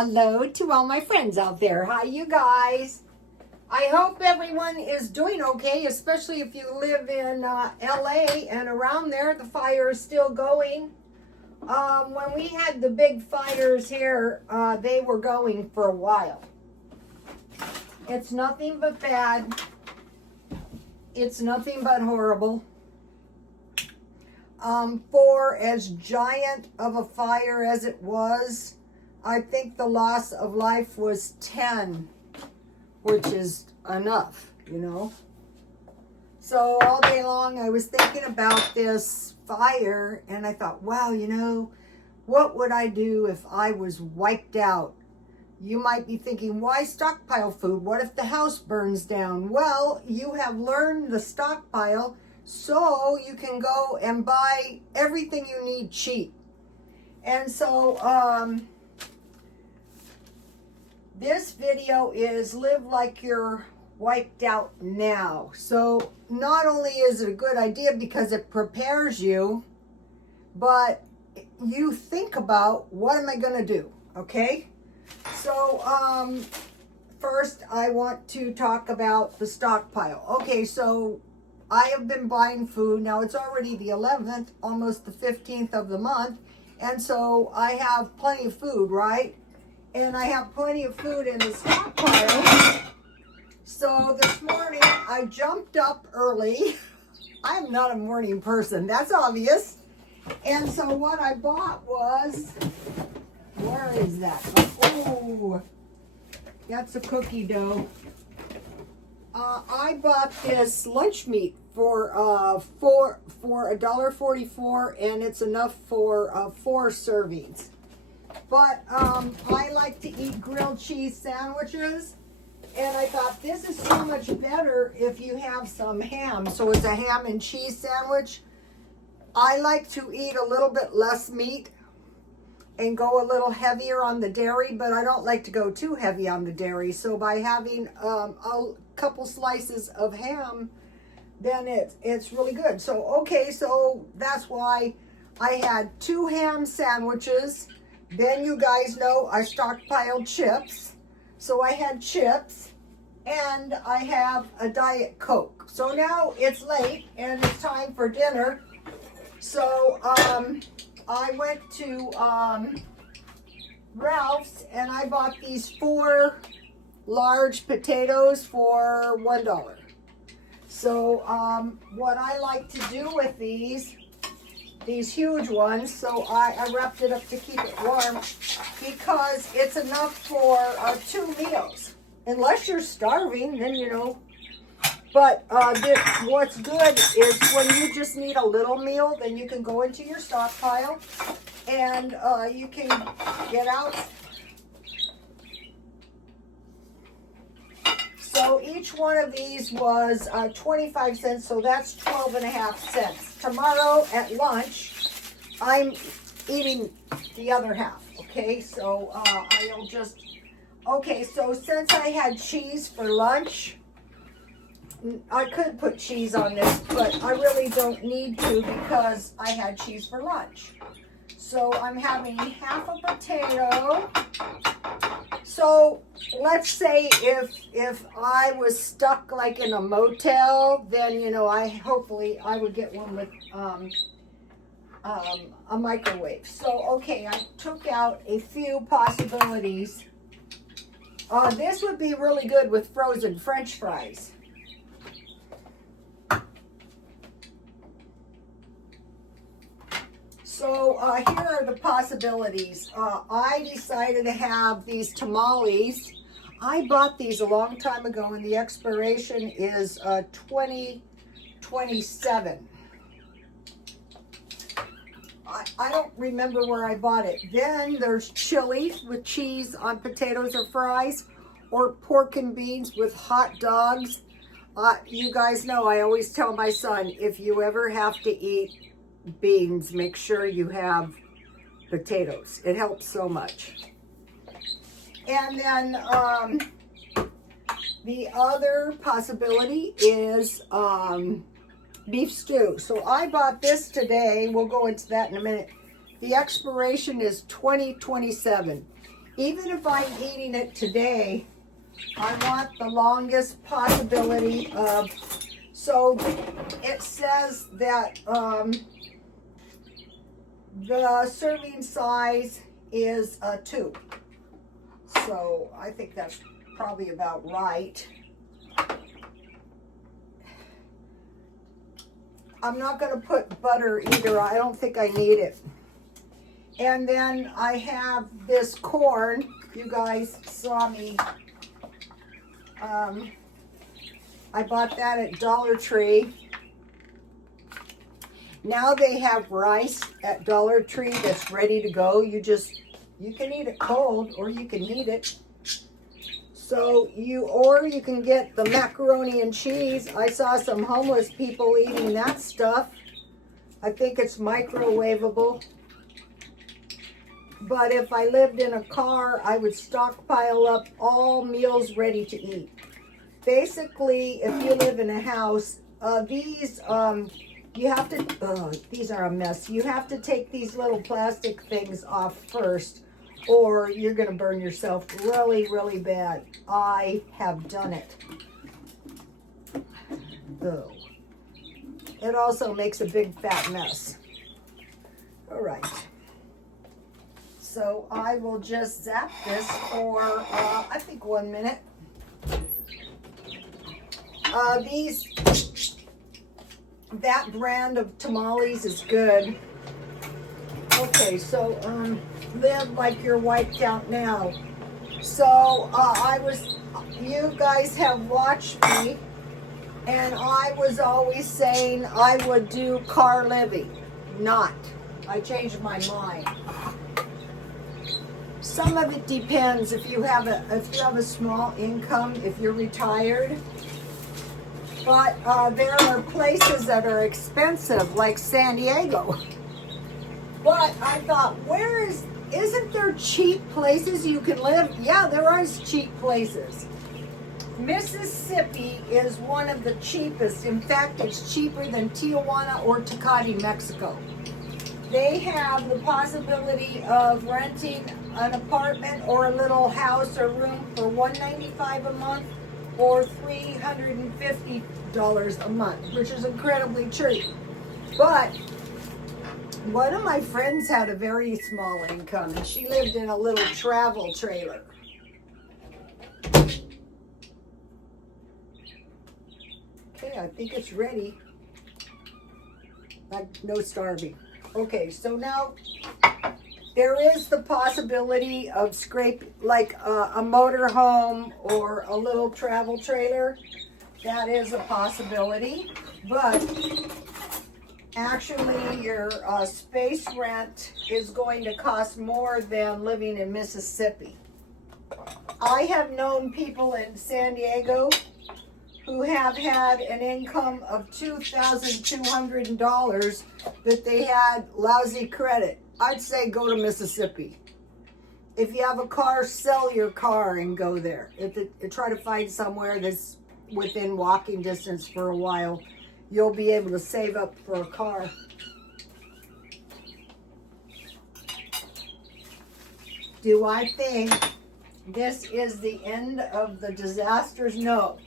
Hello to all my friends out there. Hi, you guys. I hope everyone is doing okay, especially if you live in LA and around there. The fire is still going. When we had the big fires here, they were going for a while. It's nothing but bad. It's nothing but horrible. For as giant of a fire as it was, I think the loss of life was 10, which is enough, you know. So all day long I was thinking about this fire, and I thought, wow, you know, what would I do if I was wiped out? You might be thinking, why stockpile food? What if the house burns down? Well, you have learned the stockpile, so you can go and buy everything you need cheap. And so this video is live like you're wiped out now. So not only is it a good idea because it prepares you, but you think about, what am I going to do? Okay? So first I want to talk about the stockpile. Okay, so I have been buying food. Now it's already the 11th, almost the 15th of the month. And so I have plenty of food, right? And I have plenty of food in the stockpile. So this morning I jumped up early. I'm not a morning person, that's obvious. And so what I bought was, where is that? Oh, that's a cookie dough. I bought this lunch meat for $1.44, and it's enough for 4 servings. But I like to eat grilled cheese sandwiches, and I thought this is so much better if you have some ham. So it's a ham and cheese sandwich. I like to eat a little bit less meat and go a little heavier on the dairy, but I don't like to go too heavy on the dairy. So by having a couple slices of ham, then it's really good. So okay, so that's why I had 2 ham sandwiches. Then you guys know I stockpiled chips. So I had chips, and I have a Diet Coke. So now it's late and it's time for dinner. So I went to Ralph's and I bought these 4 large potatoes for $1. So what I like to do with these huge ones, so I wrapped it up to keep it warm, because it's enough for 2 meals. Unless you're starving, then you know. But what's good is when you just need a little meal, then you can go into your stockpile and you can get out. So each one of these was 25 cents, so that's 12.5 cents. Tomorrow at lunch, I'm eating the other half, okay? So I'll just, okay, so since I had cheese for lunch, I could put cheese on this, but I really don't need to because I had cheese for lunch. So I'm having half a potato. So let's say if I was stuck like in a motel, then you know hopefully I would get one with a microwave. So okay, I took out a few possibilities. This would be really good with frozen French fries. So here are the possibilities. I decided to have these tamales. I bought these a long time ago, and the expiration is 2027. I don't remember where I bought it. Then there's chili with cheese on potatoes or fries, or pork and beans with hot dogs. You guys know I always tell my son, if you ever have to eat beans, make sure you have potatoes. It helps so much. And then the other possibility is beef stew. So I bought this today. We'll go into that in a minute. The expiration is 2027. even if I'm eating it today, I want the longest possibility of, so it says that the serving size is 2. So I think that's probably about right. I'm not going to put butter either. I don't think I need it. And then I have this corn. You guys saw me. I bought that at DollarTree. Now they have rice at DollarTree that's ready to go. You can eat it cold or you can heat it. So or you can get the macaroni and cheese. I saw some homeless people eating that stuff. I think it's microwavable. But if I lived in a car, I would stockpile up all meals ready to eat. Basically, if you live in a house, these are a mess. You have to take these little plastic things off first, or you're going to burn yourself really, really bad. I have done it. Oh. It also makes a big fat mess. All right. So I will just zap this for, I think 1 minute. That brand of tamales is good. Okay, so live like you're wiped out now. So you guys have watched me, and I was always saying I would do car living. Not. I changed my mind. Some of it depends if you have a small income, if you're retired. But there are places that are expensive, like San Diego. But I thought, isn't there cheap places you can live? Yeah, there are cheap places. Mississippi is one of the cheapest. In fact, it's cheaper than Tijuana or Tecate, Mexico. They have the possibility of renting an apartment or a little house or room for $195 a month or $350 a month, which is incredibly cheap. But one of my friends had a very small income, and she lived in a little travel trailer. Okay, I think it's ready. No starving. Okay, so now there is the possibility of like a motor home or a little travel trailer. That is a possibility, but actually your space rent is going to cost more than living in Mississippi. I have known people in San Diego who have had an income of $2,200 that they had lousy credit. I'd say go to Mississippi. If you have a car, sell your car and go there. Try to find somewhere that's within walking distance for a while. You'll be able to save up for a car. Do I think this is the end of the disasters? No,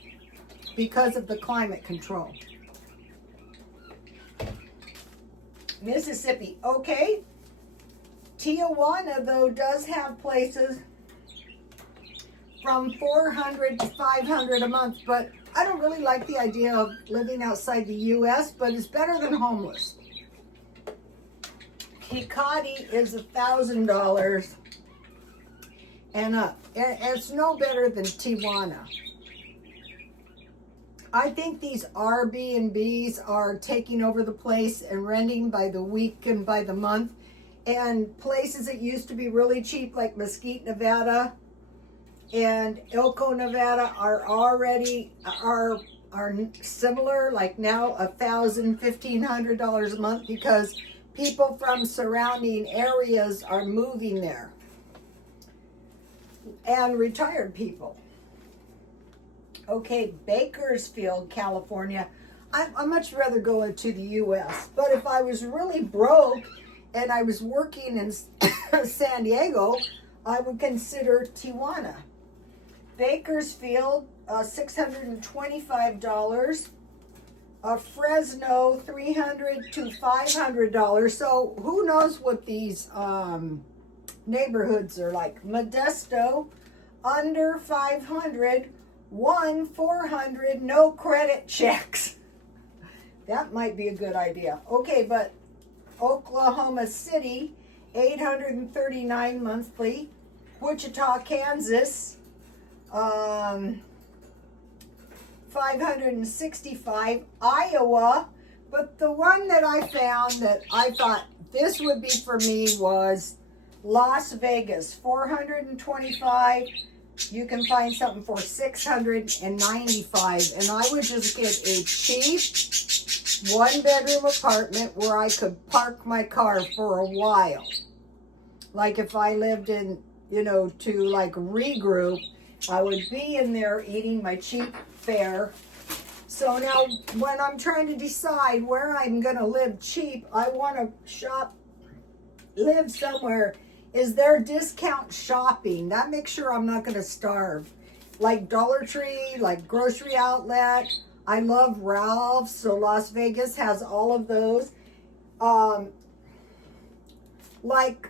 because of the climate control. Mississippi, okay. Tijuana, though, does have places from $400 to $500 a month, but I don't really like the idea of living outside the U.S., but it's better than homeless. Tecate is $1,000 and up. And it's no better than Tijuana. I think these Airbnbs are taking over the place and renting by the week and by the month. And places that used to be really cheap, like Mesquite, Nevada, and Elko, Nevada, are similar, like now $1,000, $1,500 a month, because people from surrounding areas are moving there, and retired people. Okay, Bakersfield, California. I'd much rather go to the U.S., but if I was really broke and I was working in San Diego, I would consider Tijuana. Bakersfield, $625. Fresno, $300 to $500. So who knows what these neighborhoods are like. Modesto, under 500. 400, no credit checks. That might be a good idea. Okay, but Oklahoma City, 839 monthly. Wichita, Kansas, 565. Iowa, but the one that I found that I thought this would be for me was Las Vegas, 425. You can find something for 695, and I would just get a cheap 1-bedroom apartment where I could park my car for a while. Like if I lived in, to like regroup, I would be in there eating my cheap fare. So now when I'm trying to decide where I'm going to live cheap, I want to live somewhere. Is there discount shopping? That makes sure I'm not going to starve. Like DollarTree, like grocery outlet. I love Ralph's, so Las Vegas has all of those. Like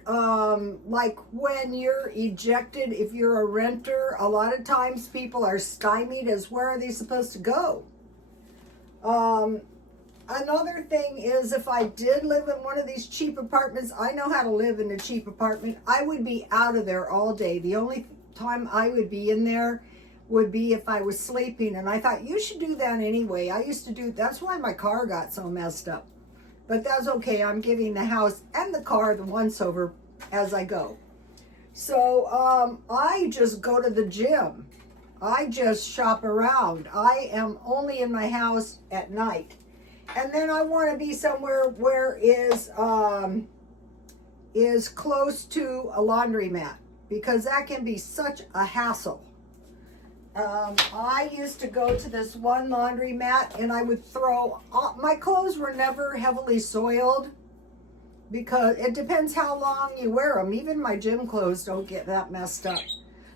when you're ejected, if you're a renter, a lot of times people are stymied as where are they supposed to go? Another thing is if I did live in one of these cheap apartments, I know how to live in a cheap apartment. I would be out of there all day. The only time I would be in there would be if I was sleeping. And I thought you should do that anyway. I used to do, that's why my car got so messed up. But that's okay. I'm giving the house and the car the once over as I go. So I just go to the gym. I just shop around. I am only in my house at night. And then I want to be somewhere where is close to a laundromat, because that can be such a hassle. I used to go to this one laundromat and I would throw, my clothes were never heavily soiled because it depends how long you wear them. Even my gym clothes don't get that messed up.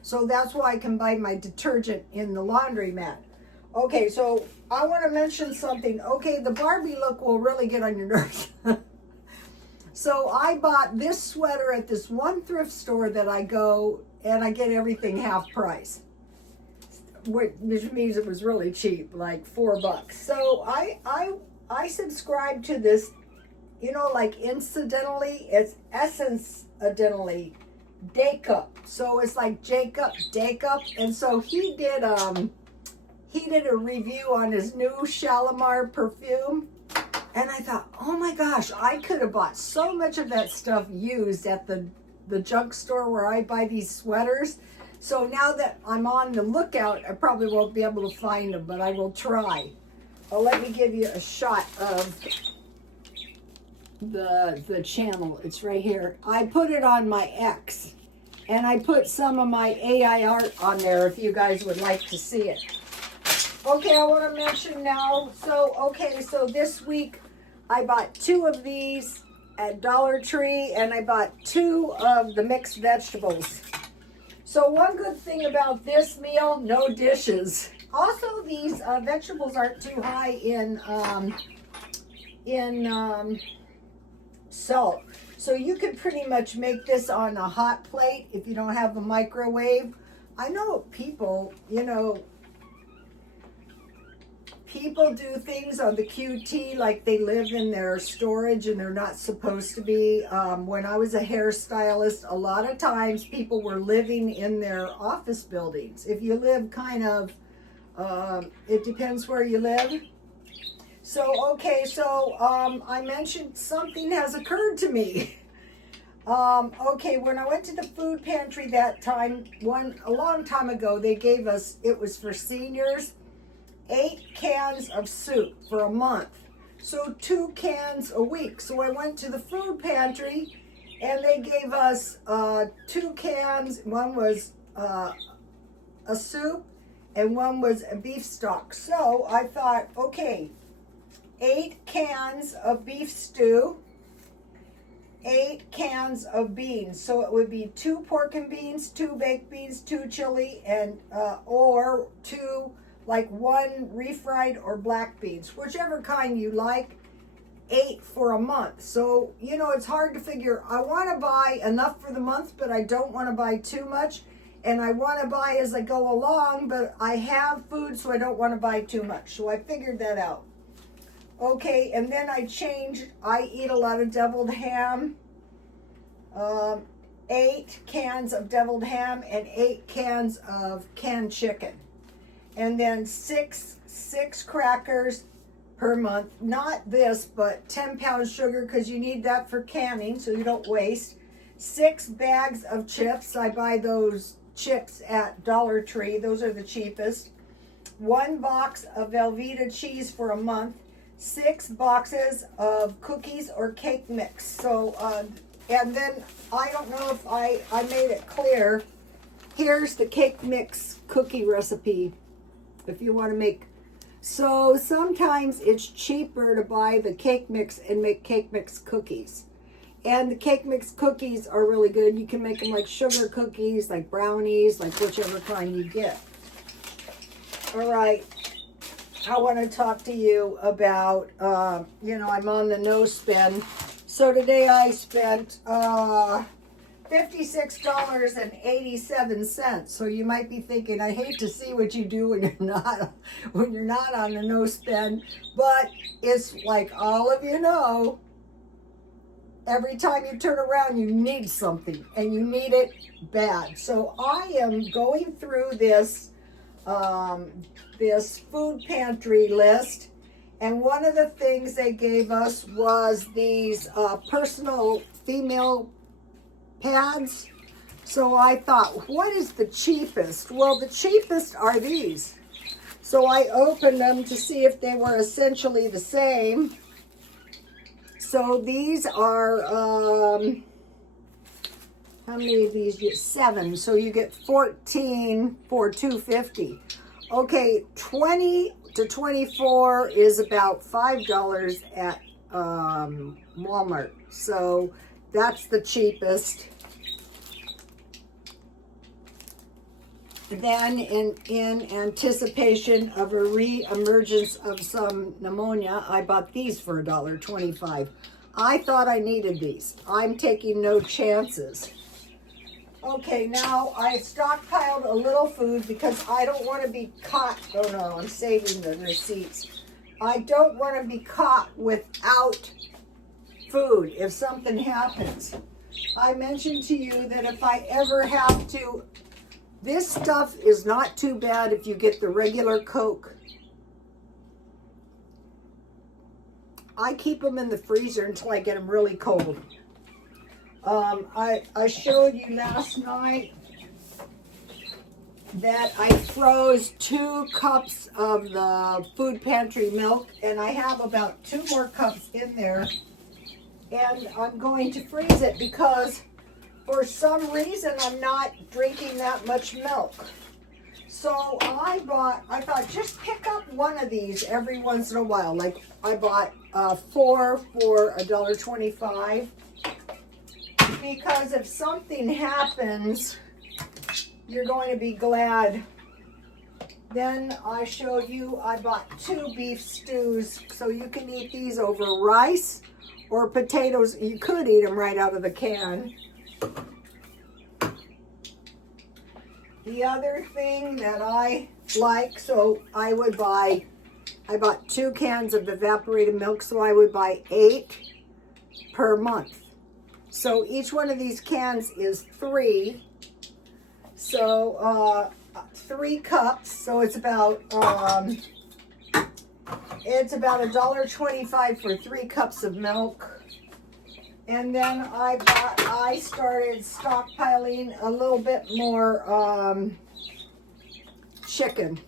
So that's why I can buy my detergent in the laundromat. Okay, so I want to mention something. Okay, the Barbie look will really get on your nerves. So I bought this sweater at this one thrift store that I go, and I get everything half price, which means it was really cheap, like $4. So I subscribe to this, like incidentally, it's essence-identally, Day-Cup. So it's like Jacob, Day-Cup, and so he did a review on his new Shalimar perfume, and I thought, oh my gosh, I could have bought so much of that stuff used at the junk store where I buy these sweaters. So now that I'm on the lookout, I probably won't be able to find them, but I will try. Let me give you a shot of the channel. It's right here. I put it on my X, and I put some of my AI art on there if you guys would like to see it. Okay, I want to mention now, so this week I bought 2 of these at DollarTree, and I bought 2 of the mixed vegetables. So one good thing about this meal, no dishes. Also, these vegetables aren't too high in salt. So you can pretty much make this on a hot plate if you don't have a microwave. I know people, people do things on the QT like they live in their storage and they're not supposed to be. When I was a hairstylist, a lot of times people were living in their office buildings. If you live it depends where you live. So, I mentioned something has occurred to me. When I went to the food pantry that time, a long time ago, they gave us, it was for seniors, 8 cans of soup for a month. So 2 cans a week. So I went to the food pantry and they gave us 2 cans. One was a soup and one was a beef stock. So I thought, okay, 8 cans of beef stew 8 cans of beans. So it would be 2 pork and beans, 2 baked beans, 2 chili, and or 2, like 1 refried or black beans, whichever kind you like. 8 for a month. So, you know, it's hard to figure. I want to buy enough for the month, but I don't want to buy too much. And I want to buy as I go along, but I have food, so I don't want to buy too much. So I figured that out. Okay, and then I eat a lot of deviled ham. 8 cans of deviled ham and 8 cans of canned chicken. And then six crackers per month. Not this, but 10-pound sugar, because you need that for canning so you don't waste. 6 bags of chips. I buy those chips at DollarTree. Those are the cheapest. 1 box of Velveeta cheese for a month. 6 boxes of cookies or cake mix. So, and then I don't know if I made it clear. Here's the cake mix cookie recipe if you want to make. So sometimes it's cheaper to buy the cake mix and make cake mix cookies. And the cake mix cookies are really good. You can make them like sugar cookies, like brownies, like whichever kind you get. All right. I want to talk to you about, you know, I'm on the no spend. So today I spent $56.87. So you might be thinking, I hate to see what you do when you're not on the no spend, but it's like all of you know, every time you turn around you need something and you need it bad. So I am going through this this food pantry list, and one of the things they gave us was these personal female pads. So I thought, what is the cheapest? Well, the cheapest are these. So I opened them to see if they were essentially the same. So these are, how many of these? You get 7. So you get 14 for $2.50. Okay, 20 to 24 is about $5 at Walmart. So that's the cheapest. Then in anticipation of a re-emergence of some pneumonia, I bought these for $1.25. I thought I needed these. I'm taking no chances. Okay, now I stockpiled a little food because I don't want to be caught. Oh no, I'm saving the receipts. I don't want to be caught without food if something happens. I mentioned to you that if I ever have to, this stuff is not too bad if you get the regular Coke. I keep them in the freezer until I get them really cold. I showed you last night that I froze 2 cups of the food pantry milk, and I have about 2 more cups in there, and I'm going to freeze it because for some reason I'm not drinking that much milk. So I thought just pick up one of these every once in a while. Like I bought 4 for $1.25. Because if something happens, you're going to be glad. Then I showed you I bought 2 beef stews, so you can eat these over rice or potatoes. You could eat them right out of the can. The other thing that I like, so I bought 2 cans of evaporated milk, so I would buy 8 per month. So each one of these cans is 3. So 3 cups. So it's about $1.25 for 3 cups of milk. And then I started stockpiling a little bit more chicken.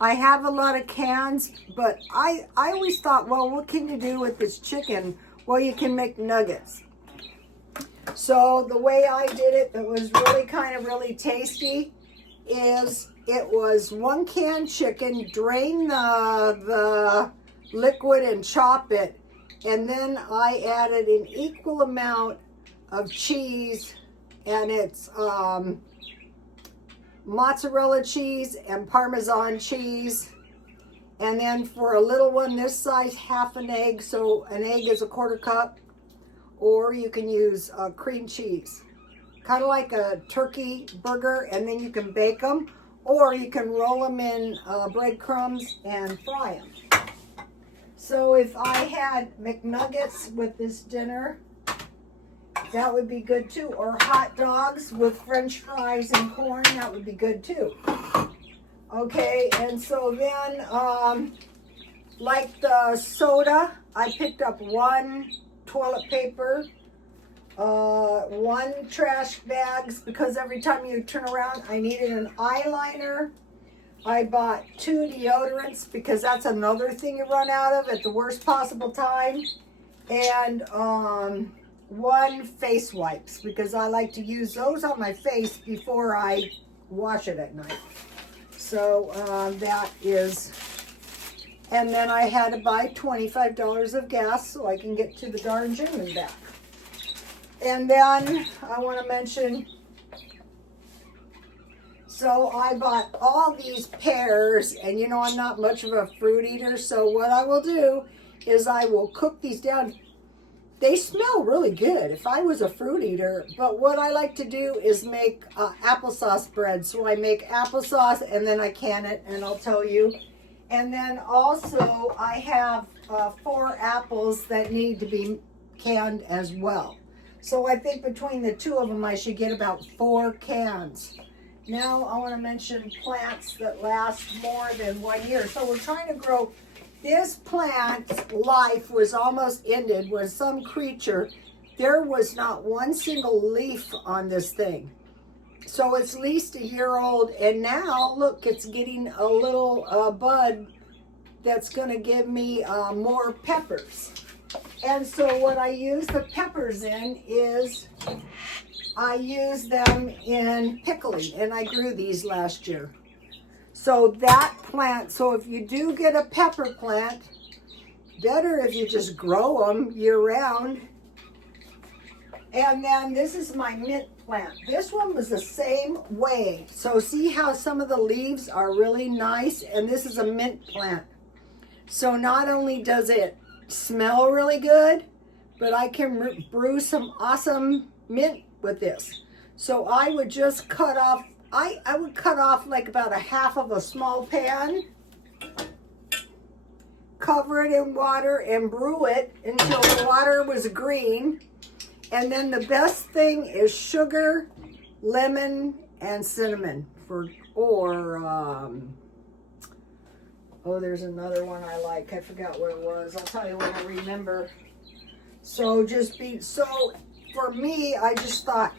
I have a lot of cans, but I always thought, well, what can you do with this chicken? Well, you can make nuggets. So the way I did it, that was really tasty, is it was 1 can chicken, drain the liquid and chop it, And then I added an equal amount of cheese, and it's mozzarella cheese and Parmesan cheese. And then for a little one this size, half an egg. So an egg is a 1/4 cup. Or you can use cream cheese. Kind of like a turkey burger, and then you can bake them. Or you can roll them in breadcrumbs and fry them. So if I had McNuggets with this dinner, that would be good too. Or hot dogs with French fries and corn, that would be good too. Okay, and so then, like the soda, I picked up 1 toilet paper, 1 trash bags, because every time you turn around, I needed an eyeliner. I bought 2 deodorants, because that's another thing you run out of at the worst possible time. And 1 face wipes, because I like to use those on my face before I wash it at night. So that is, and then I had to buy $25 of gas so I can get to the darn gym and back. And then I want to mention, so I bought all these pears, and you know I'm not much of a fruit eater, so what I will do is I will cook these down. They smell really good if I was a fruit eater, but what I like to do is make applesauce bread. So I make applesauce and then I can it, and I'll tell you. And then also I have 4 apples that need to be canned as well. So I think between the 2 of them I should get about 4 cans. Now I want to mention plants that last more than 1 year. So we're trying to grow. This plant's life was almost ended when some creature, there was not 1 single leaf on this thing. So it's at least a year old, and now look, it's getting a little bud that's going to give me more peppers. And so what I use the peppers in is I use them in pickling, and I grew these last year. So that plant, so if you do get a pepper plant, better if you just grow them year round. And then this is my mint plant. This one was the same way. So see how some of the leaves are really nice, and this is a mint plant. So not only does it smell really good, but I can brew some awesome mint with this. So I would just cut off, I would cut off like about a half of a small pan, cover it in water and brew it until the water was green. And then the best thing is sugar, lemon, and cinnamon oh, there's another one I like. I forgot what it was. I'll tell you when I remember. So for me, I just thought,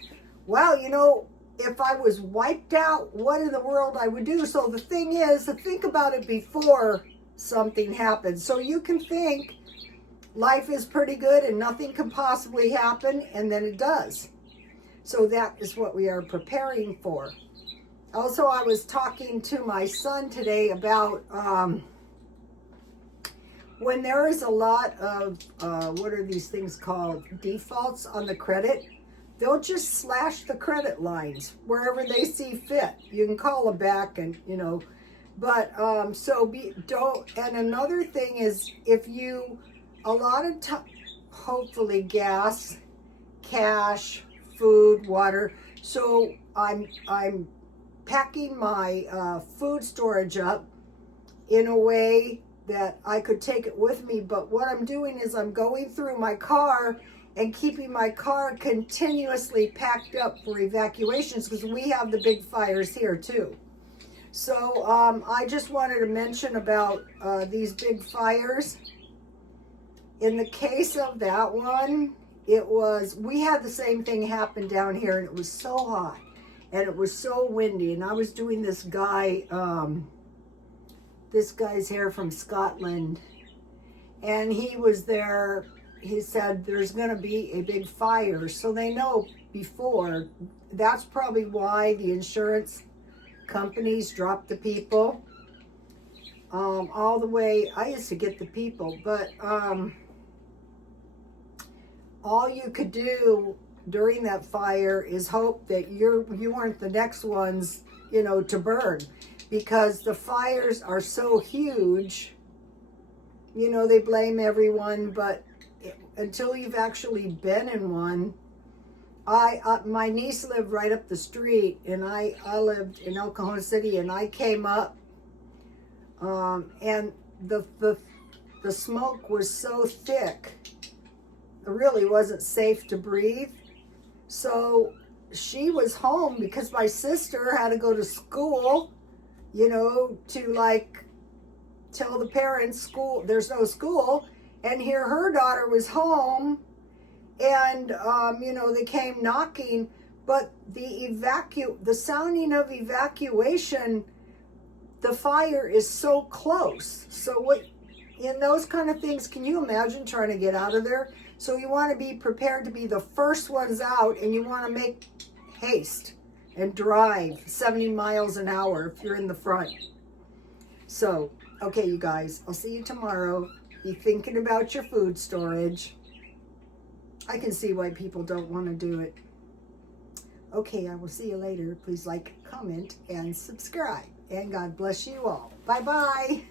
wow, you know, if I was wiped out, what in the world I would do? So the thing is to think about it before something happens. So you can think life is pretty good and nothing can possibly happen, and then it does. So that is what we are preparing for. Also, I was talking to my son today about when there is a lot of, what are these things called, defaults on the credit, they'll just slash the credit lines wherever they see fit. You can call them back and, you know, but and another thing is if you, a lot of time, hopefully gas, cash, food, water. So I'm packing my food storage up in a way that I could take it with me. But what I'm doing is I'm going through my car and keeping my car continuously packed up for evacuations, because we have the big fires here too. So I just wanted to mention about these big fires. In the case of that one, we had the same thing happen down here, and it was so hot and it was so windy, and I was doing this guy's hair from Scotland, and he was there. He said there's going to be a big fire, so they know before. That's probably why the insurance companies dropped the people all the way. I used to get the people, but all you could do during that fire is hope that you weren't the next ones, you know, to burn, because the fires are so huge. You know, they blame everyone, but until you've actually been in one, my niece lived right up the street, and I lived in El Cajon City, and I came up, and the smoke was so thick, it really wasn't safe to breathe. So she was home because my sister had to go to school, you know, to like tell the parents there's no school, and here her daughter was home, and you know, they came knocking, but the sounding of evacuation, the fire is so close. So what, in those kind of things, can you imagine trying to get out of there? So you want to be prepared to be the first ones out, and you want to make haste and drive 70 miles an hour if you're in the front. So, okay, you guys, I'll see you tomorrow. Be thinking about your food storage. I can see why people don't want to do it. Okay, I will see you later. Please like, comment, and subscribe. And God bless you all. Bye-bye.